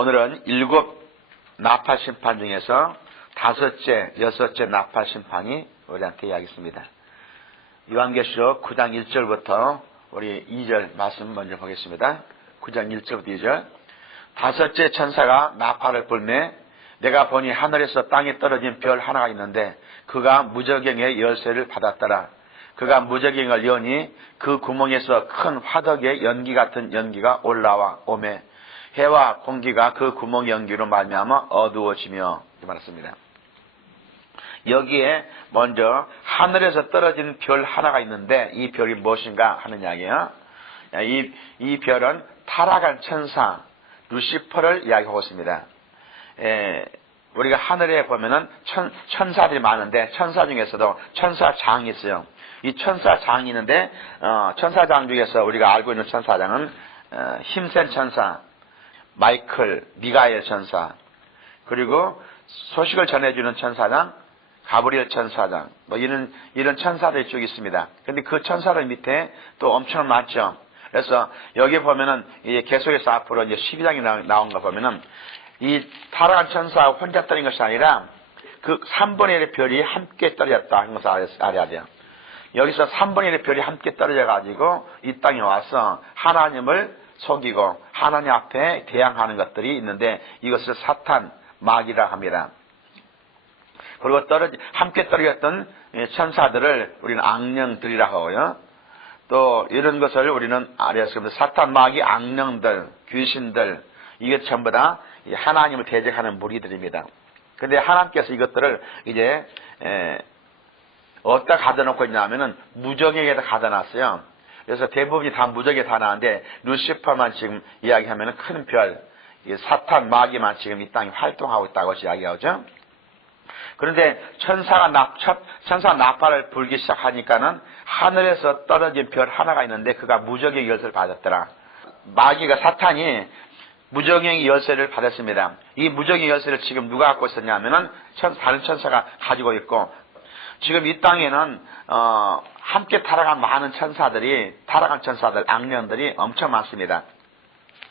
오늘은 7 나팔 심판 중에서 5째, 6째 나팔 심판이 우리한테 이야기했습니다. 요한계시록 9장 1절부터 우리 2절 말씀 먼저 보겠습니다. 9장 1절부터 2절. 5째 천사가 나팔을 불매 내가 보니 하늘에서 땅에 떨어진 별 하나가 있는데 그가 무저갱의 열쇠를 받았더라. 그가 무저갱을 여니 그 구멍에서 큰 화덕의 연기 같은 연기가 올라와 오매 해와 공기가 그 구멍 연기로 말미암아 어두워지며 말했습니다. 여기에 먼저 하늘에서 떨어진 별 하나가 있는데 이 별이 무엇인가 하는 이야기예요. 이 별은 타락한 천사 루시퍼를 이야기하고 있습니다. 우리가 하늘에 보면은 천사들이 많은데 천사 중에서도 천사장이 있어요. 이 천사장이 있는데 천사장 중에서 우리가 알고 있는 천사장은 힘센 천사, 마이클, 미가엘 천사, 그리고 소식을 전해주는 천사장, 가브리엘 천사장, 뭐 이런 천사들이 쭉 있습니다. 근데 그 천사들 밑에 또 엄청 많죠. 그래서 여기 보면은 이 계속해서 앞으로 이제 12장이 나온 거 보면은 이 타락한 천사가 혼자 떨어진 것이 아니라 그 3분의 1의 별이 함께 떨어졌다 하는 것을 알아야 돼요. 여기서 3분의 1의 별이 함께 떨어져 가지고 이 땅에 와서 하나님을 속이고 하나님 앞에 대항하는 것들이 있는데 이것을 사탄, 마귀라 합니다. 그리고 함께 떨어졌던 천사들을 우리는 악령들이라고 하고요. 또 이런 것을 우리는 알았습니다. 사탄, 마귀, 악령들, 귀신들, 이게 전부 다 하나님을 대적하는 무리들입니다. 근데 하나님께서 이것들을 이제 어디다 가둬놓고 있냐면은 무적에게다 가둬놨어요. 그래서 대부분이 다 무적에 다 나왔는데 루시퍼만 지금 이야기하면은 큰 별, 사탄, 마귀만 지금 이 땅에 활동하고 있다고 이야기하죠. 그런데 천사가 나팔을 불기 시작하니까는 하늘에서 떨어진 별 하나가 있는데 그가 무적의 열쇠를 받았더라. 마귀가 사탄이 무적의 열쇠를 받았습니다. 이 무적의 열쇠를 지금 누가 갖고 있었냐면은 다른 천사가 가지고 있고 지금 이 땅에는 함께 타락한 많은 타락한 천사들, 악령들이 엄청 많습니다.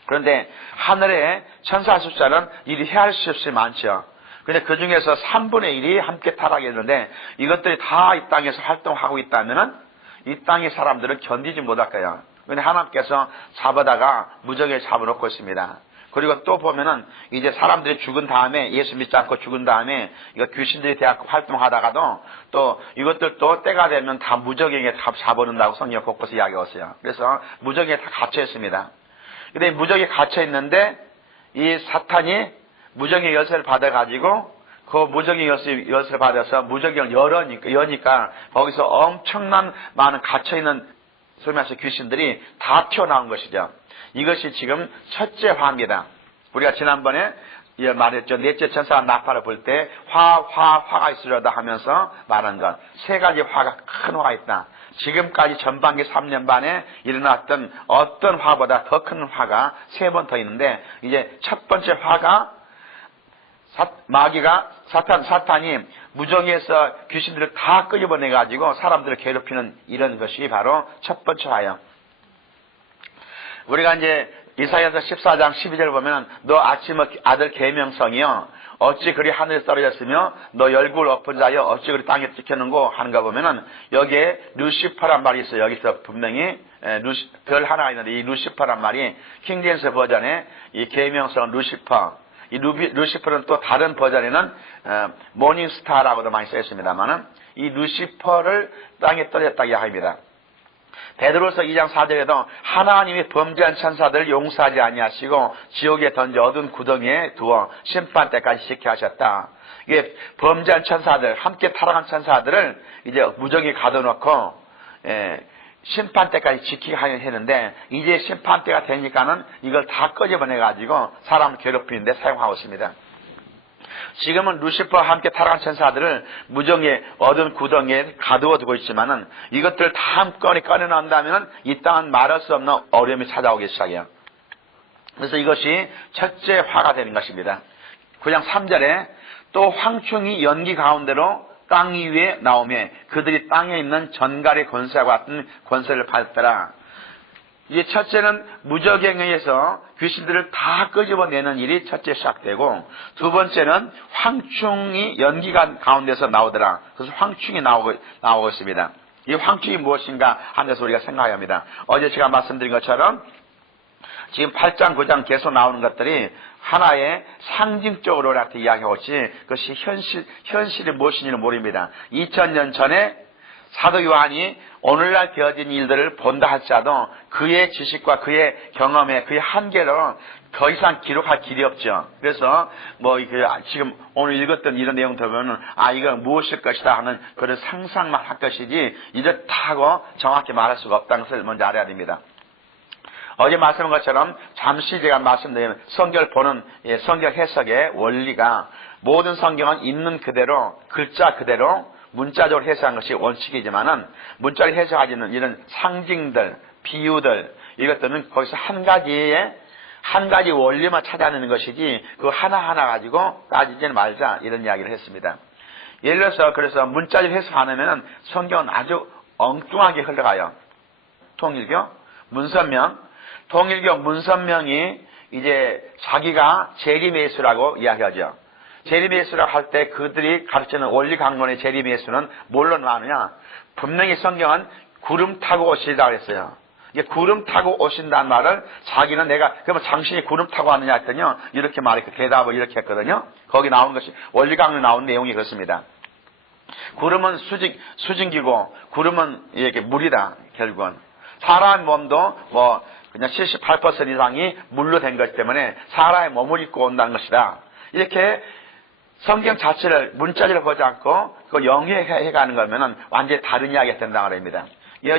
그런데 하늘에 천사 숫자는 이리 헤아릴 수 없이 많죠. 근데 그 중에서 3분의 1이 함께 타락했는데 이것들이 다 이 땅에서 활동하고 있다면은 이 땅의 사람들은 견디지 못할 거예요. 근데 하나님께서 잡아다가 무적에 잡아놓고 있습니다. 그리고 또 보면은 이제 사람들이 죽은 다음에 예수 믿지 않고 죽은 다음에 이거 귀신들이 대학 활동하다가도 또 이것들도 때가 되면 다 무적에게 다 잡아놓는다고 성경 곳곳에 이야기가 있어요. 그래서 무적에 다 갇혀 있습니다. 근데 무적에 갇혀 있는데 이 사탄이 무적의 열쇠를 받아가지고 그 무적의 열쇠를 받아서 무적을 여니까 거기서 엄청난 많은 갇혀있는 소위 말해서 귀신들이 다 튀어나온 것이죠. 이것이 지금 첫째 화입니다. 우리가 지난번에 말했죠. 넷째 천사가 나팔을 불 때 화가 있으려다 하면서 말한 것. 3가지 화가 큰 화가 있다. 지금까지 전반기 3년 반에 일어났던 어떤 화보다 더 큰 화가 3번 더 있는데 이제 첫 번째 화가 마귀가 사탄이 무정에서 귀신들을 다 끄집어내가지고 사람들을 괴롭히는 이런 것이 바로 첫 번째 화예요. 우리가 이제 이사야서 14장 12절 보면 너 아침의 아들 계명성이여 어찌 그리 하늘에 떨어졌으며 너 열국을 엎은 자여 어찌 그리 땅에 찍혔는고 하는 거 보면은 여기에 루시퍼란 말이 있어요. 여기서 분명히 별 하나가 있는데 이 루시퍼란 말이 킹제임스 버전에 이 계명성 루시퍼, 이 루시퍼는 또 다른 버전에는 모닝스타라고도 많이 써 있습니다만은 이 루시퍼를 땅에 떨어졌다고 합니다. 베드로서 2장 4절에도 하나님이 범죄한 천사들을 용서하지 아니하시고 지옥에 던져 어두운 구덩이에 두어 심판 때까지 지키게 하셨다. 이게 범죄한 천사들, 함께 타락한 천사들을 이제 무적에 가둬놓고 심판 때까지 지키게 하는데 이제 심판 때가 되니까는 이걸 다 끄집어내가지고 사람을 괴롭히는데 사용하고 있습니다. 지금은 루시퍼와 함께 타락한 천사들을 무정의 어두운 구덩이에 가두어 두고 있지만은 이것들을 다 한꺼번에 꺼내놓는다면 이 땅은 말할 수 없는 어려움이 찾아오기 시작해요. 그래서 이것이 첫째 화가 되는 것입니다. 9장 3절에 또 황충이 연기 가운데로 땅 위에 나오며 그들이 땅에 있는 전갈의 권세와 같은 권세를 받더라. 이제 첫째는 무적행에 의해서 귀신들을 다 끄집어내는 일이 첫째 시작되고, 두 번째는 황충이 연기가 가운데서 나오더라. 그래서 황충이 나오고 있습니다. 이 황충이 무엇인가 하면서 우리가 생각합니다. 어제 제가 말씀드린 것처럼 지금 8장, 9장 계속 나오는 것들이 하나의 상징적으로 이렇게 이야기하고 있지, 그것이 현실이 무엇인지는 모릅니다. 2000년 전에 사도 요한이 오늘날 되어진 일들을 본다 할지라도 그의 지식과 그의 경험에, 그의 한계로 더 이상 기록할 길이 없죠. 그래서 지금 오늘 읽었던 이런 내용 들으면은 이거 무엇일 것이다 하는 그런 상상만 할 것이지 이렇다고 정확히 말할 수가 없다는 것을 먼저 알아야 됩니다. 어제 말씀한 것처럼 잠시 제가 말씀드린 성경을 보는 성경 해석의 원리가, 모든 성경은 있는 그대로, 글자 그대로 문자적으로 해석한 것이 원칙이지만은, 문자를 해석하지는 이런 상징들, 비유들, 이것들은 거기서 한 가지 원리만 찾아내는 것이지 그거 하나하나 가지고 따지지는 말자, 이런 이야기를 했습니다. 예를 들어서 그래서 문자적으로 해석 안 하면은 성경은 아주 엉뚱하게 흘러가요. 통일교 문선명이 이제 자기가 재림예수라고 이야기하죠. 재림예수라고 할 때 그들이 가르치는 원리 강론의 재림예수는 뭘로 나오느냐? 분명히 성경은 구름 타고 오시리라고 했어요. 이게 구름 타고 오신다는 말을 자기는 그러면 당신이 구름 타고 왔느냐 했더니요, 이렇게 말했고 대답을 이렇게 했거든요. 거기 나온 것이 원리 강론에 나온 내용이 그렇습니다. 구름은 수증기고 구름은 이렇게 물이다. 결국은 사람 몸도 그냥 78% 이상이 물로 된 것이기 때문에 사람의 몸을 입고 온다는 것이다. 이렇게 성경 자체를 문자적으로 보지 않고 그걸 영해가는 거면은 완전히 다른 이야기가 된다고 합니다.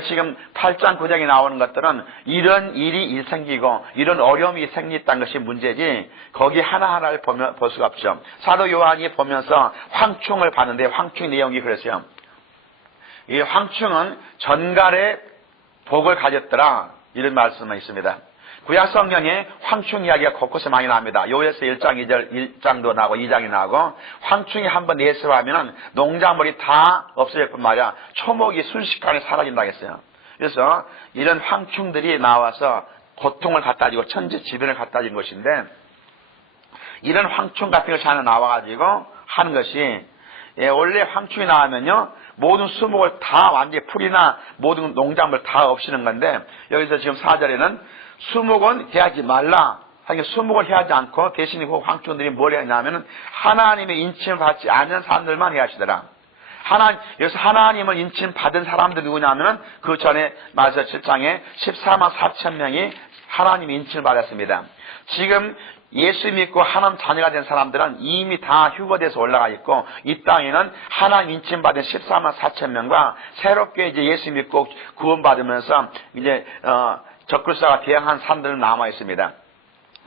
지금 8장 9장에 나오는 것들은 이런 일이 생기고 이런 어려움이 생겼다는 것이 문제지 거기 하나하나를 볼 수가 없죠. 사도 요한이 보면서 황충을 봤는데 황충 내용이 그랬어요. 이 황충은 전갈의 복을 가졌더라, 이런 말씀이 있습니다. 구약 성경에 황충 이야기가 곳곳에 많이 나옵니다. 요엘서 1장 1장도 나오고 2장이 나오고, 황충이 한번 내수하면 농작물이 다 없어질 뿐만 아니라 초목이 순식간에 사라진다고 했어요. 그래서 이런 황충들이 나와서 고통을 갖다 주고 천지지변을 갖다 준 것인데, 이런 황충 같은 것이 하나 나와가지고 하는 것이, 원래 황충이 나오면요, 모든 수목을 다 완전히 풀이나 모든 농작물 다 없애는 건데, 여기서 지금 4절에는 수목은 해하지 말라. 하긴 수목을 해하지 않고 대신에 그 황충들이 뭘 했냐면은 하나님의 인침을 받지 않은 사람들만 해하시더라. 여기서 하나님을 인침 받은 사람들 누구냐면은 그 전에 마서 7장에 14만 4천 명이 하나님의 인침을 받았습니다. 지금 예수 믿고 하나님 자녀가 된 사람들은 이미 다 휴거돼서 올라가 있고, 이 땅에는 하나님 인침 받은 14만 4천 명과 새롭게 이제 예수 믿고 구원받으면서 이제 적그리스도가 대항한 사람들은 남아 있습니다.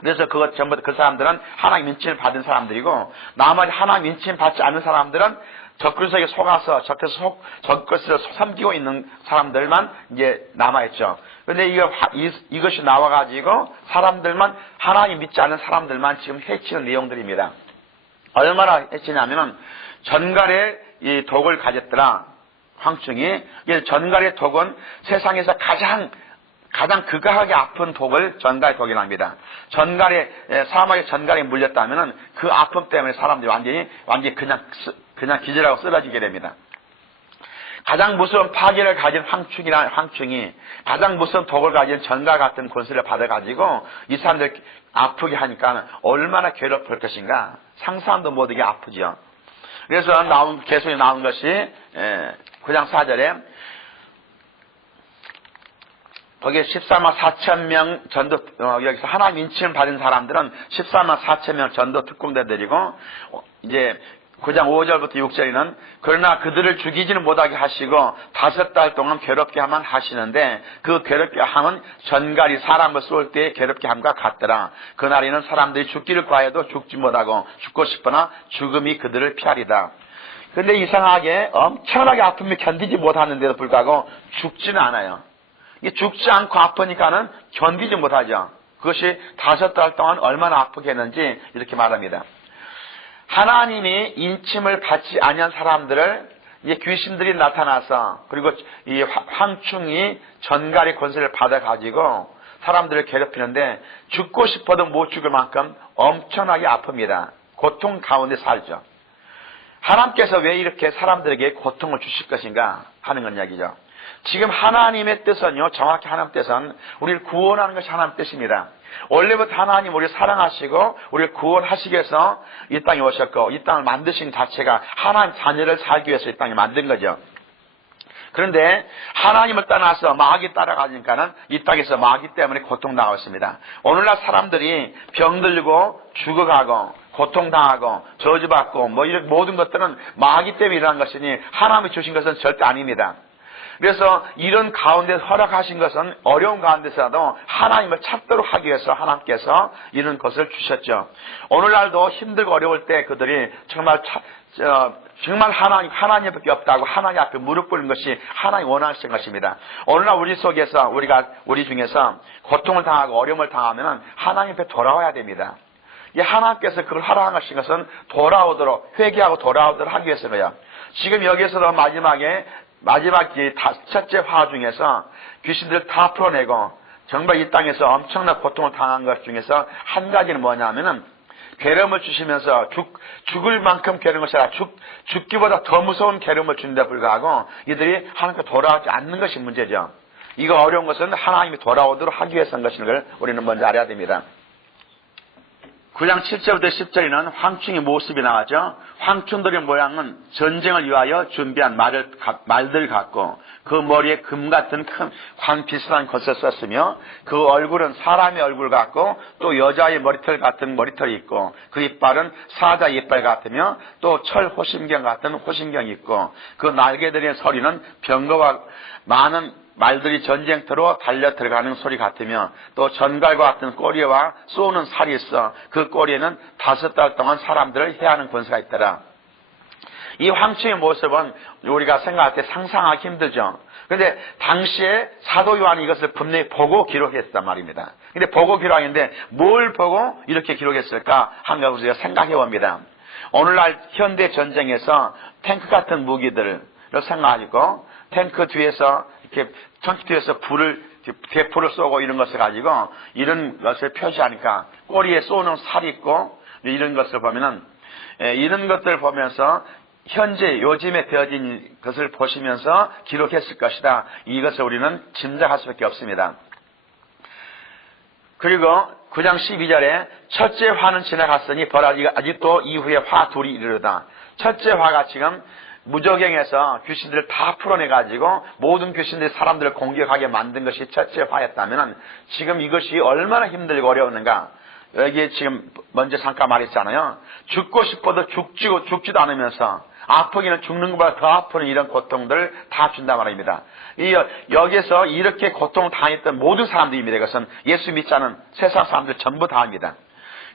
그래서 그것 전부 그 사람들은 하나님 인침을 받은 사람들이고, 나머지 하나님 인침 받지 않는 사람들은 적그리스도에게 속아서 적그리스도를 섬기고 있는 사람들만 이제 남아 있죠. 그런데 이것이 나와가지고 사람들만, 하나님 믿지 않는 사람들만 지금 해치는 내용들입니다. 얼마나 해치냐면은 전갈의 이 독을 가졌더라, 황충이. 전갈의 독은 세상에서 가장 극악하게 아픈 독을 전갈의 독이라고 합니다. 사막에 전갈이 물렸다면은 그 아픔 때문에 사람들이 완전히 그냥 기절하고 쓰러지게 됩니다. 가장 무서운 파괴를 가진 황충이 가장 무서운 독을 가진 전갈 같은 권세를 받아가지고 이 사람들 아프게 하니까 얼마나 괴롭을 것인가 상상도 못하게 아프죠. 그래서 계속 나온 것이 9장 4절에 거기에 14만 4천 명 여기서 하나님 인침을 받은 사람들은 14만 4천 명 전도 특공대들이고, 이제 9장 5절부터 6절에는 그러나 그들을 죽이지는 못하게 하시고 5달 동안 괴롭게 하면 하시는데, 그 괴롭게 함은 전갈이 사람을 쏠 때 괴롭게 함과 같더라. 그날에는 사람들이 죽기를 구하여도 죽지 못하고 죽고 싶으나 죽음이 그들을 피하리다. 그런데 이상하게 엄청나게 아픔이 견디지 못하는데도 불구하고 죽지는 않아요. 죽지 않고 아프니까는 견디지 못하죠. 그것이 5달 동안 얼마나 아프게 했는지 이렇게 말합니다. 하나님이 인침을 받지 아니한 사람들을 귀신들이 나타나서, 그리고 이 황충이 전갈의 권세를 받아가지고 사람들을 괴롭히는데 죽고 싶어도 못 죽을 만큼 엄청나게 아픕니다. 고통 가운데 살죠. 하나님께서 왜 이렇게 사람들에게 고통을 주실 것인가 하는 건 이야기죠. 지금 하나님의 뜻은요, 정확히 하나님 뜻은 우리를 구원하는 것이 하나님 뜻입니다. 원래부터 하나님 우리를 사랑하시고 우리를 구원하시기 위해서 이 땅에 오셨고 이 땅을 만드신 자체가 하나님 자녀를 살기 위해서 이 땅에 만든 거죠. 그런데 하나님을 떠나서 마귀 따라가니까는 이 땅에서 마귀 때문에 고통당하고 있습니다. 오늘날 사람들이 병들고 죽어가고 고통당하고 저주받고 뭐 이런 모든 것들은 마귀 때문에 일어난 것이니 하나님이 주신 것은 절대 아닙니다. 그래서 이런 가운데 허락하신 것은 어려운 가운데서도 하나님을 찾도록 하기 위해서 하나님께서 이런 것을 주셨죠. 오늘날도 힘들고 어려울 때 그들이 정말 하나님밖에 없다고 하나님 앞에 무릎 꿇는 것이 하나님 원하시는 것입니다. 오늘날 우리 속에서 우리 중에서 고통을 당하고 어려움을 당하면 하나님 앞에 돌아와야 됩니다. 하나님께서 그걸 허락하신 것은 돌아오도록 회개하고 돌아오도록 하기 위해서예요. 지금 여기에서도 마지막 첫째 화 중에서 귀신들을 다 풀어내고 정말 이 땅에서 엄청난 고통을 당한 것 중에서 한 가지는 뭐냐면은 괴로움을 주시면서 죽을 만큼 괴로운 것이 아니라 죽기보다 더 무서운 괴로움을 주는데 불구하고 이들이 하나님께 돌아오지 않는 것이 문제죠. 이거 어려운 것은 하나님이 돌아오도록 하기 위해서 한 것인 걸 우리는 먼저 알아야 됩니다. 9장 7절부터 10절에는 황충의 모습이 나왔죠. 황충들의 모양은 전쟁을 위하여 준비한 말들 같고 그 머리에 금 같은 큰 광 비슷한 것을 썼으며 그 얼굴은 사람의 얼굴 같고 또 여자의 머리털 같은 머리털이 있고 그 이빨은 사자 이빨 같으며 또 철 호심경 같은 호심경이 있고 그 날개들의 소리는 병거와 많은 말들이 전쟁터로 달려 들어가는 소리 같으며 또 전갈과 같은 꼬리와 쏘는 살이 있어 그 꼬리에는 5달 동안 사람들을 해하는 권세가 있더라. 이 황충의 모습은 우리가 생각할 때 상상하기 힘들죠. 그런데 당시에 사도 요한이 이것을 분명히 보고 기록했단 말입니다. 근데 보고 기록했는데 뭘 보고 이렇게 기록했을까 하는 것을 우리가 생각해 봅니다. 오늘날 현대 전쟁에서 탱크 같은 무기들을 생각하고 탱크 뒤에서 이렇게 전투 뒤에서 대포를 쏘고 이런 것을 가지고 이런 것을 표시하니까 꼬리에 쏘는 살이 있고 이런 것을 보면은 이런 것들을 보면서 현재 요즘에 되어진 것을 보시면서 기록했을 것이다. 이것을 우리는 짐작할 수밖에 없습니다. 그리고 9장 12절에 첫째 화는 지나갔으니 벌 아직도 이후에 화 둘이 이르르다. 첫째 화가 지금 무저갱에서 귀신들을 다 풀어내가지고 모든 귀신들이 사람들을 공격하게 만든 것이 첫째 화였다면 지금 이것이 얼마나 힘들고 어려웠는가. 여기에 지금 먼저 잠깐 말했잖아요. 죽고 싶어도 죽지도 않으면서 아프기는 죽는 것보다 더 아픈 이런 고통들을 다 준단 말입니다. 여기에서 이렇게 고통을 당했던 모든 사람들입니다. 이것은 예수 믿지 않은 세상 사람들 전부 다 합니다.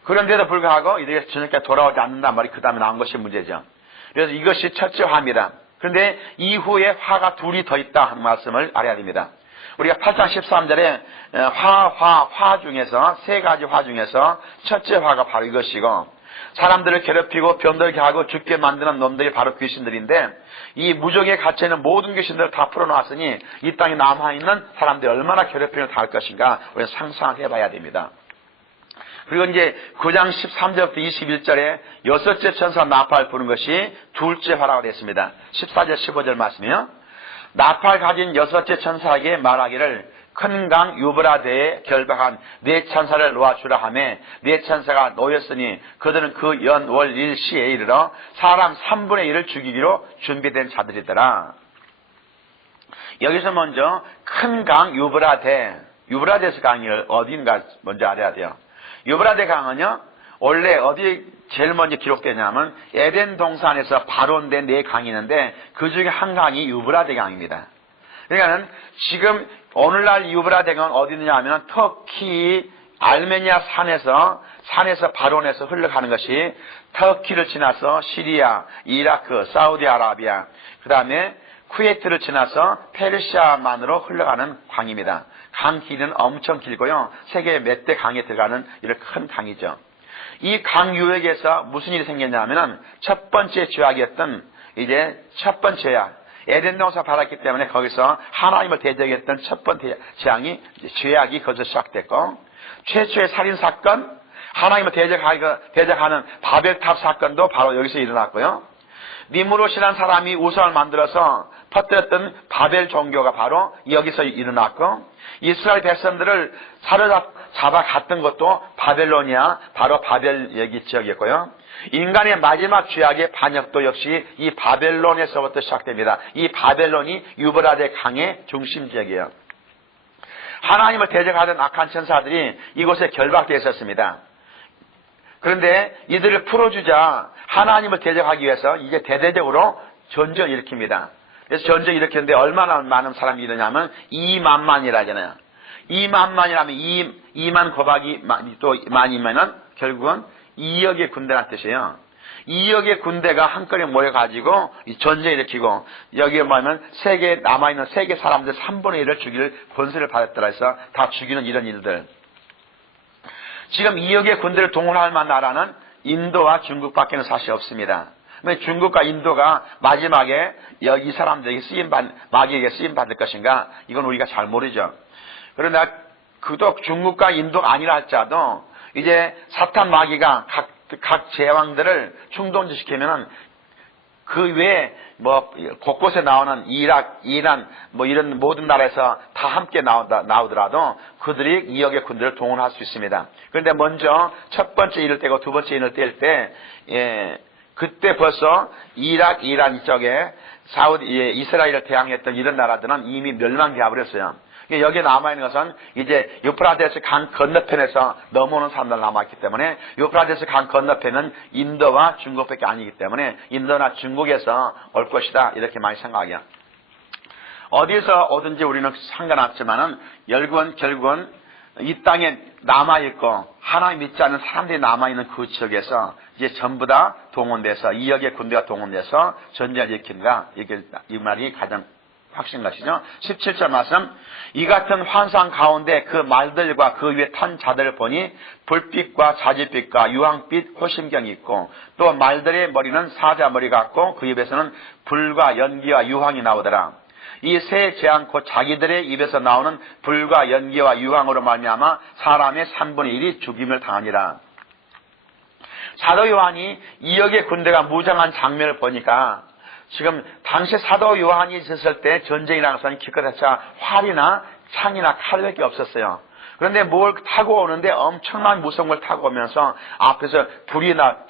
그런데도 불구하고 이들이 저녁에 돌아오지 않는단 말이 그 다음에 나온 것이 문제죠. 그래서 이것이 첫째 화입니다. 그런데 이후에 화가 둘이 더 있다 하는 말씀을 알아야 됩니다. 우리가 8장 13절에 화 중에서 세 가지 화 중에서 첫째 화가 바로 이것이고 사람들을 괴롭히고 병들게 하고 죽게 만드는 놈들이 바로 귀신들인데 이 무적에 갇혀있는 모든 귀신들을 다 풀어놓았으니 이 땅에 남아있는 사람들이 얼마나 괴롭힘을 당할 것인가 우리가 상상해봐야 됩니다. 그리고 이제 9장 13절부터 21절에 여섯째 천사 나팔 부는 것이 둘째 화라고 되어 있습니다. 14절 15절 말씀이요. 나팔 가진 여섯째 천사에게 말하기를 큰 강 유브라데에 결박한 네 천사를 놓아주라 하며 네 천사가 놓였으니 그들은 그 연월 일시에 이르러 사람 3분의 1을 죽이기로 준비된 자들이더라. 여기서 먼저 큰 강 유브라데스 강이 어디인가 먼저 알아야 돼요. 유브라데 강은요 원래 어디 제일 먼저 기록되냐면 에덴 동산에서 발원된 네 강이 있는데 그 중에 한 강이 유브라데 강입니다. 그러니까는 지금 오늘날 유브라데 강은 어디 있느냐 하면 터키 알메니아 산에서 발원해서 흘러가는 것이 터키를 지나서 시리아, 이라크, 사우디아라비아, 그 다음에 쿠웨이트를 지나서 페르시아만으로 흘러가는 강입니다. 강 길이는 엄청 길고요. 세계 몇 대 강에 들어가는 이런 큰 강이죠. 이 강 유역에서 무슨 일이 생겼냐면은 첫 번째 죄악이었던 이제 첫 번째야. 에덴 동산 받았기 때문에 거기서 하나님을 대적했던 첫 번째 재앙이 죄악이 거기서 시작됐고, 최초의 살인 사건, 하나님을 대적하는 바벨탑 사건도 바로 여기서 일어났고요. 니므롯이라는 사람이 우상을 만들어서 퍼뜨렸던 바벨 종교가 바로 여기서 일어났고, 이스라엘 백성들을 사로잡아 갔던 것도 바벨로니아, 바로 바벨 여기 지역이었고요. 인간의 마지막 죄악의 반역도 역시 이 바벨론에서부터 시작됩니다. 이 바벨론이 유브라데 강의 중심 지역이에요. 하나님을 대적하던 악한 천사들이 이곳에 결박되어 있었습니다. 그런데 이들을 풀어주자 하나님을 대적하기 위해서 이제 대대적으로 전쟁을 일으킵니다. 그래서 전쟁을 일으켰는데 얼마나 많은 사람이 일어나면 2만만이라 하잖아요. 2만만이라면 2만 곱하기 또 만이면은 결국은 2억의 군대란 뜻이에요. 2억의 군대가 한꺼번에 모여가지고 전쟁을 일으키고, 여기에 보면 남아있는 세계 사람들 3분의 1을 죽일 권세를 받았더라 해서 다 죽이는 이런 일들. 지금 2억의 군대를 동원할 만한 나라는 인도와 중국밖에는 사실 없습니다. 중국과 인도가 마지막에 이 사람들에게 마귀에게 쓰임받을 것인가? 이건 우리가 잘 모르죠. 그러나 그도 중국과 인도가 아니라 할지라도 이제 사탄 마귀가 각 제왕들을 충동시키면은 그 외에 곳곳에 나오는 이락, 이란 이런 모든 나라에서 다 함께 나오더라도 그들이 2억의 군대를 동원할 수 있습니다. 그런데 먼저 첫 번째 인을 떼고 두 번째 인을 뗄 때, 그때 벌써 이락, 이란 이쪽에 이스라엘을 대항했던 이런 나라들은 이미 멸망되어 버렸어요. 여기에 남아있는 것은 이제 유프라데스 강 건너편에서 넘어오는 사람들 남아있기 때문에, 유프라데스 강 건너편은 인도와 중국밖에 아니기 때문에 인도나 중국에서 올 것이다, 이렇게 많이 생각해요. 어디서 오든지 우리는 상관없지만은 결국은 이 땅에 남아있고 하나님 믿지 않는 사람들이 남아있는 그 지역에서 이제 전부 다 동원돼서 2억의 군대가 동원돼서 전쟁을 일으킨다, 이 말이 가장 확신 것이죠. 17절 말씀, 이 같은 환상 가운데 그 말들과 그 위에 탄 자들을 보니 불빛과 자질빛과 유황빛 호심경이 있고, 또 말들의 머리는 사자 머리 같고 그 입에서는 불과 연기와 유황이 나오더라. 이 세 재앙 곧 자기들의 입에서 나오는 불과 연기와 유황으로 말미암아 사람의 3분의 1이 죽임을 당하니라. 사도 요한이 2억의 군대가 무장한 장면을 보니까, 지금 당시 사도 요한이 있었을 때 전쟁이라는 것은 기껏해야 활이나 창이나 칼밖에 없었어요. 그런데 뭘 타고 오는데 엄청난 무서운 걸 타고 오면서 앞에서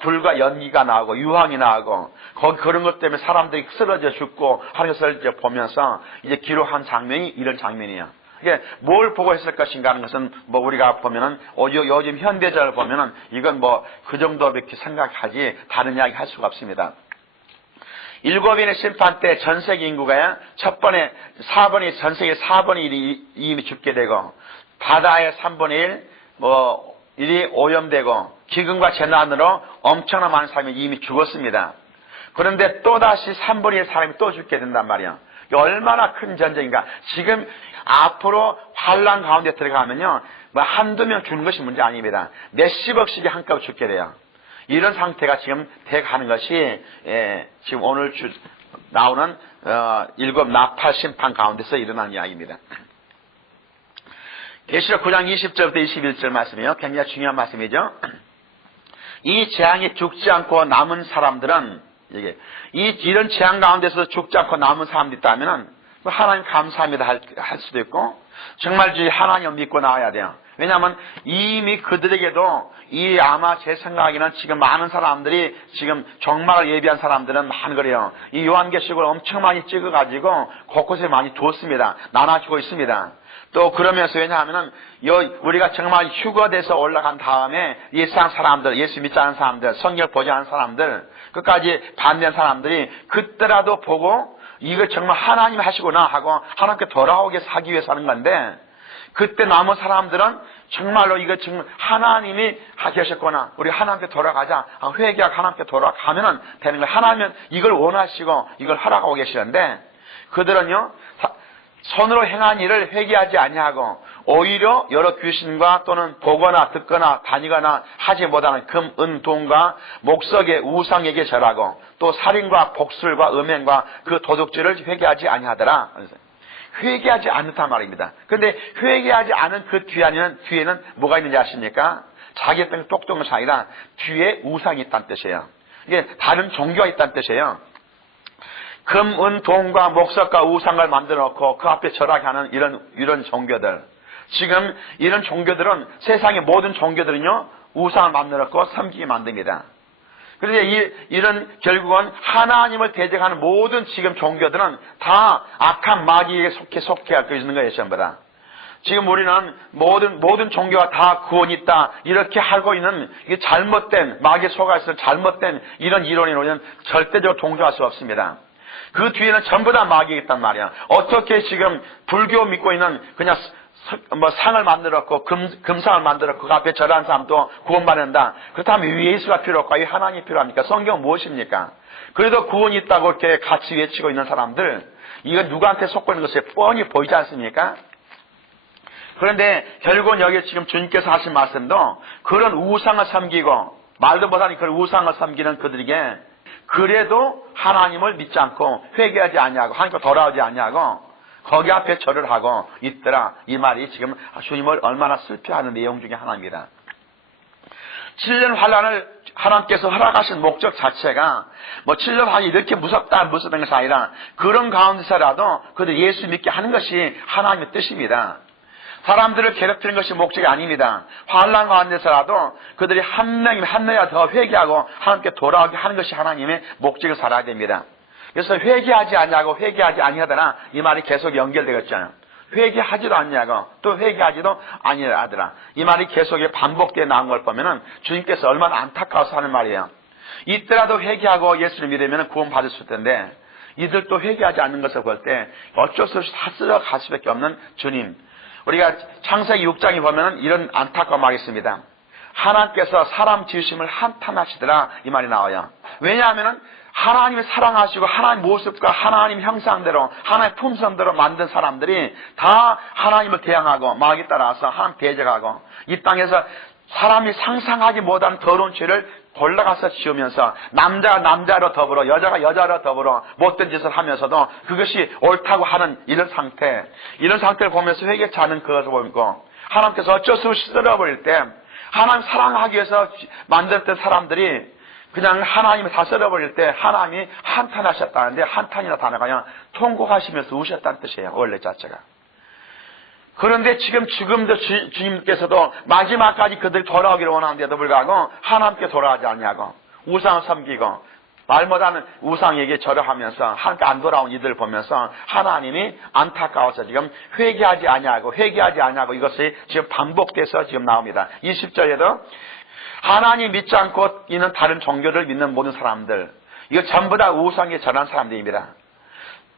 불과 연기가 나오고 유황이 나오고, 그런 것 때문에 사람들이 쓰러져 죽고 하는 것을 보면서 이제 기록한 장면이 이런 장면이에요. 이게 뭘 보고 했을 것인가 하는 것은 우리가 보면은 요즘 현대자를 보면은 이건 그 정도밖에 생각하지 다른 이야기 할 수가 없습니다. 7인의 심판 때 전 세계 인구가 전 세계 4분의 1이 이미 죽게 되고, 바다의 3분의 1이 오염되고, 기근과 재난으로 엄청난 많은 사람이 이미 죽었습니다. 그런데 또다시 3분의 1 사람이 또 죽게 된단 말이에요. 얼마나 큰 전쟁인가. 지금 앞으로 환란 가운데 들어가면요, 한두 명 죽는 것이 문제 아닙니다. 몇십억씩이 한꺼번에 죽게 돼요. 이런 상태가 지금 돼가는 것이 지금 오늘 나오는 7 나팔 심판 가운데서 일어난 이야기입니다. 계시록 9장 20절부터 21절 말씀이요. 굉장히 중요한 말씀이죠. 이 재앙이 죽지 않고 남은 사람들은, 이런 재앙 가운데서 죽지 않고 남은 사람들이 있다면 하나님 감사합니다 할 수도 있고, 정말 하나님 믿고 나와야 돼요. 왜냐하면 이미 그들에게도 아마 제 생각에는 지금 많은 사람들이 지금 종말을 예비한 사람들은 많은 거래요. 이 요한계시록을 엄청 많이 찍어가지고 곳곳에 많이 뒀습니다. 나눠주고 있습니다. 또 그러면서 왜냐하면은 우리가 정말 휴거돼서 올라간 다음에 이 세상 사람들, 예수 믿지 않은 사람들, 성경 보지 않은 사람들, 끝까지 반대한 사람들이 그때라도 보고 이거 정말 하나님이 하시구나 하고 하나님께 돌아오게 하기 위해서 하는 건데, 그때 남은 사람들은 정말로 이거 지금 하나님이 하셨구나, 우리 하나님께 돌아가자, 회개하고 하나님께 돌아가면 되는 거예요. 하나님은 이걸 원하시고 이걸 하라고 계시는데, 그들은요 손으로 행한 일을 회개하지 아니하고 오히려 여러 귀신과 또는 보거나 듣거나 다니거나 하지 못하는 금, 은, 돈과 목석의 우상에게 절하고 또 살인과 복술과 음행과 그 도둑질을 회개하지 아니하더라. 회개하지 않는단 말입니다. 그런데 회개하지 않은 그 뒤에는 뭐가 있는지 아십니까? 자기 땅 똑똑한 것이 아니라 뒤에 우상이 있다는 뜻이에요. 이게 다른 종교가 있다는 뜻이에요. 금, 은, 돈과 목석과 우상을 만들어 놓고 그 앞에 절하게 하는 이런 종교들. 지금 이런 종교들은 세상의 모든 종교들은요, 우상을 만들어 놓고 섬기게 만듭니다. 그런데 이런 결국은 하나님을 대적하는 모든 지금 종교들은 다 악한 마귀에게 속해 있는 거예요, 전부 다. 지금 우리는 모든 종교가 다 구원이 있다, 이렇게 하고 있는 잘못된, 마귀에 속아서 잘못된 이런 이론이 우리는 절대적으로 동조할 수 없습니다. 그 뒤에는 전부 다 마귀가 있단 말이야. 어떻게 지금 불교 믿고 있는 그냥 상을 만들었고 금상을 만들었고 그 앞에 절하는 사람도 구원받는다. 그렇다면 예수가 필요 없고 하나님이 필요합니까? 성경은 무엇입니까? 그래도 구원이 있다고 이렇게 같이 외치고 있는 사람들, 이건 누구한테 속고 있는 것이 뻔히 보이지 않습니까? 그런데 결국은 여기 지금 주님께서 하신 말씀도 그런 우상을 섬기고 말도 못하는 그런 우상을 섬기는 그들에게 그래도 하나님을 믿지 않고 회개하지 아니하고 하나님께 돌아오지 아니하고 거기 앞에 절을 하고 있더라. 이 말이 지금 주님을 얼마나 슬퍼하는 내용 중에 하나입니다. 7년 환란을 하나님께서 허락하신 목적 자체가 7년 환란이 이렇게 무섭다는 것이 아니라 그런 가운데서라도 그들 예수 믿게 하는 것이 하나님의 뜻입니다. 사람들을 괴롭히는 것이 목적이 아닙니다. 환란 가운데서라도 그들이 한 명이라도 더 회개하고 하나님께 돌아오게 하는 것이 하나님의 목적을 살아야 됩니다. 그래서 회개하지 않냐고 회개하지 아니하더라, 이 말이 계속 연결되겠잖아요. 회개하지도 않냐고 또 회개하지도 아니하더라, 이 말이 계속 반복되어 나온 걸 보면은 주님께서 얼마나 안타까워서 하는 말이에요. 이때라도 회개하고 예수를 믿으면 구원받을 수 있을 텐데 이들도 회개하지 않는 것을 볼 때 어쩔 수 없이 다 쓸어갈 수밖에 없는 주님. 우리가 창세기 6장에 보면 이런 안타까운 말이 있습니다. 하나님께서 사람 지으심을 한탄하시더라, 이 말이 나와요. 왜냐하면 하나님을 사랑하시고 하나님 모습과 하나님 형상대로 하나님 품성대로 만든 사람들이 다 하나님을 대항하고 마귀에 따라서 하나님 대적하고 이 땅에서 사람이 상상하지 못한 더러운 죄를 골라가서 지으면서 남자가 남자로 더불어 여자가 여자로 더불어 못된 짓을 하면서도 그것이 옳다고 하는 이런 상태를 보면서 회개치 않은 그것을 보고 하나님께서 어쩔 수 없이 썰어버릴 때 하나님 사랑하기 위해서 만들었던 사람들이 그냥 하나님을 다 썰어버릴 때 하나님이 한탄하셨다는데 한탄이라는 단어가 그냥 통곡하시면서 우셨다는 뜻이에요, 원래 자체가. 그런데 지금도 주님께서도 마지막까지 그들이 돌아오기를 원하는데도 불구하고 하나님께 돌아가지 않냐고 우상을 섬기고 말 못하는 우상에게 절하면서 하나님께 안 돌아온 이들을 보면서 하나님이 안타까워서 지금 회개하지 않냐고 이것이 지금 반복돼서 지금 나옵니다. 20절에도 하나님 믿지 않고 있는 다른 종교를 믿는 모든 사람들, 이거 전부 다 우상에 절한 사람들입니다.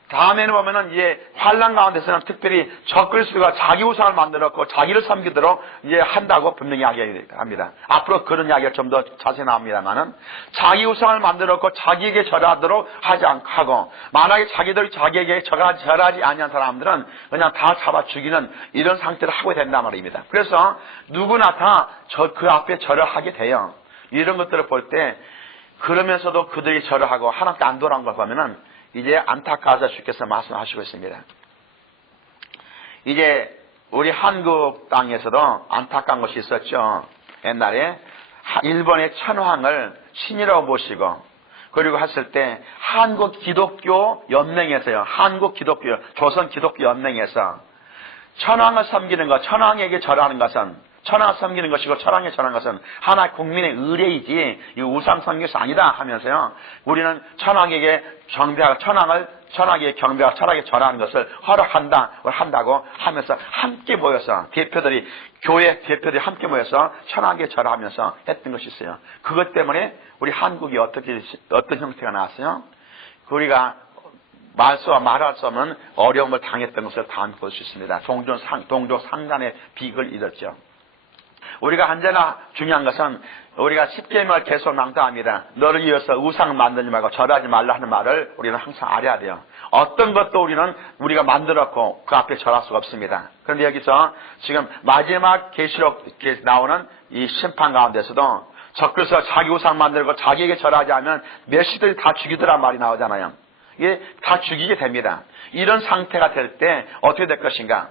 다음에는 보면은 이제 환란 가운데서는 특별히 적그리스도가 자기 우상을 만들었고 자기를 섬기도록 이제 한다고 분명히 이야기합니다. 앞으로 그런 이야기가 좀 더 자세히 나옵니다만은 자기 우상을 만들었고 자기에게 절하도록 하지 않고 만약에 자기들이 자기에게 절하지 아니한 사람들은 그냥 다 잡아 죽이는 이런 상태를 하고 된단 말입니다. 그래서 누구나 다 그 앞에 절을 하게 돼요. 이런 것들을 볼 때 그러면서도 그들이 절을 하고 하나님께 안 돌아온 걸 보면은 이제 안타까워서 주께서 말씀하시고 있습니다. 이제 우리 한국 땅에서도 안타까운 것이 있었죠. 옛날에 일본의 천황을 신이라고 모시고 그리고 했을 때 한국 기독교 연맹에서요. 조선 기독교 연맹에서 천황을 섬기는 것, 천황에게 절하는 것은 천황을 섬기는 것이고 천황에 절하는 것은 하나의 국민의 의례이지 이 우상 섬기는 것이 아니다 하면서요. 우리는 천황에게 경배하고 천황에게 경배하고 천황에게 절하는 것을 한다고 하면서 함께 모여서 교회 대표들이 함께 모여서 천황에게 절하면서 했던 것이 있어요. 그것 때문에 우리 한국이 어떤 형태가 나왔어요? 우리가 말할 수 없는 어려움을 당했던 것을 다 볼 수 있습니다. 동족 상단의 빅을 잃었죠. 우리가 언제나 중요한 것은 우리가 십계명을 계속 낭독합니다. 너를 위해서 우상 만들지 말고 절하지 말라 하는 말을 우리는 항상 알아야 돼요. 어떤 것도 우리가 만들었고 그 앞에 절할 수가 없습니다. 그런데 여기서 지금 마지막 계시록에 나오는 이 심판 가운데서도 적그리스도가 자기 우상 만들고 자기에게 절하지 않으면 메시들이 다 죽이더란 말이 나오잖아요. 이게 다 죽이게 됩니다. 이런 상태가 될 때 어떻게 될 것인가?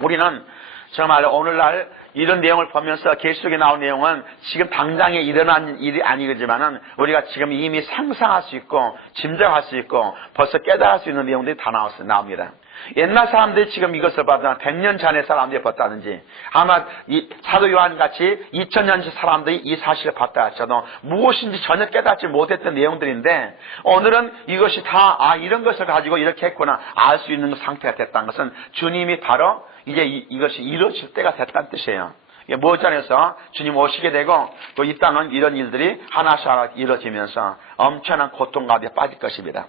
우리는 정말 오늘날 이런 내용을 보면서 계시록에 나온 내용은 지금 당장에 일어난 일이 아니지만은 우리가 지금 이미 상상할 수 있고 짐작할 수 있고 벌써 깨달을 수 있는 내용들이 다 나옵니다. 옛날 사람들이 지금 이것을 봤다면 100년 전의 사람들이 봤다든지 아마 이 사도 요한 같이 2000년 전 사람들이 이 사실을 봤다 하셔도 무엇인지 전혀 깨닫지 못했던 내용들인데 오늘은 이것이 다 이런 것을 가지고 이렇게 했구나 알 수 있는 상태가 됐다는 것은 주님이 바로 이제 이것이 이루어질 때가 됐다는 뜻이에요. 무엇전에서 주님 오시게 되고 또 이 땅은 이런 일들이 하나씩 이루어지면서 엄청난 고통 가운데 빠질 것입니다.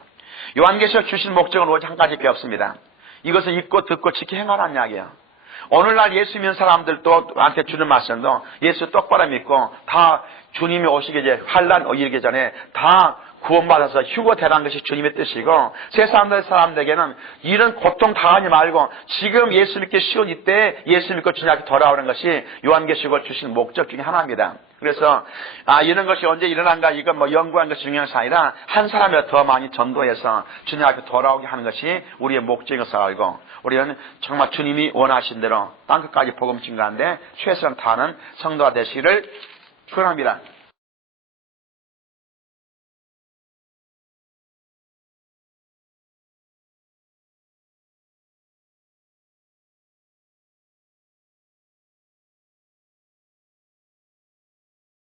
요한계시록 주신 목적은 오직 한 가지밖에 없습니다. 이것을 읽고 듣고 지키 행하라는 이야기예요. 오늘날 예수 믿는 사람들도 한테 주는 말씀도 예수 똑바로 믿고 다 주님이 오시기 전에 환난 이르기 전에 다 구원받아서 휴거되라는 것이 주님의 뜻이고 세상 사람들에게는 이런 고통 당하지 말고 지금 예수 믿기 쉬운 이때 예수 믿고 주님께 돌아오는 것이 요한계시록을 주신 목적 중에 하나입니다. 그래서 이런 것이 언제 일어난가 이건 연구하는 것이 중요한 것이 아니라 한 사람을 더 많이 전도해서 주님 앞에 돌아오게 하는 것이 우리의 목적인 것을 알고 우리는 정말 주님이 원하신 대로 땅끝까지 복음 증거하는데 최선을 다하는 성도가 되시기를 축원합니다.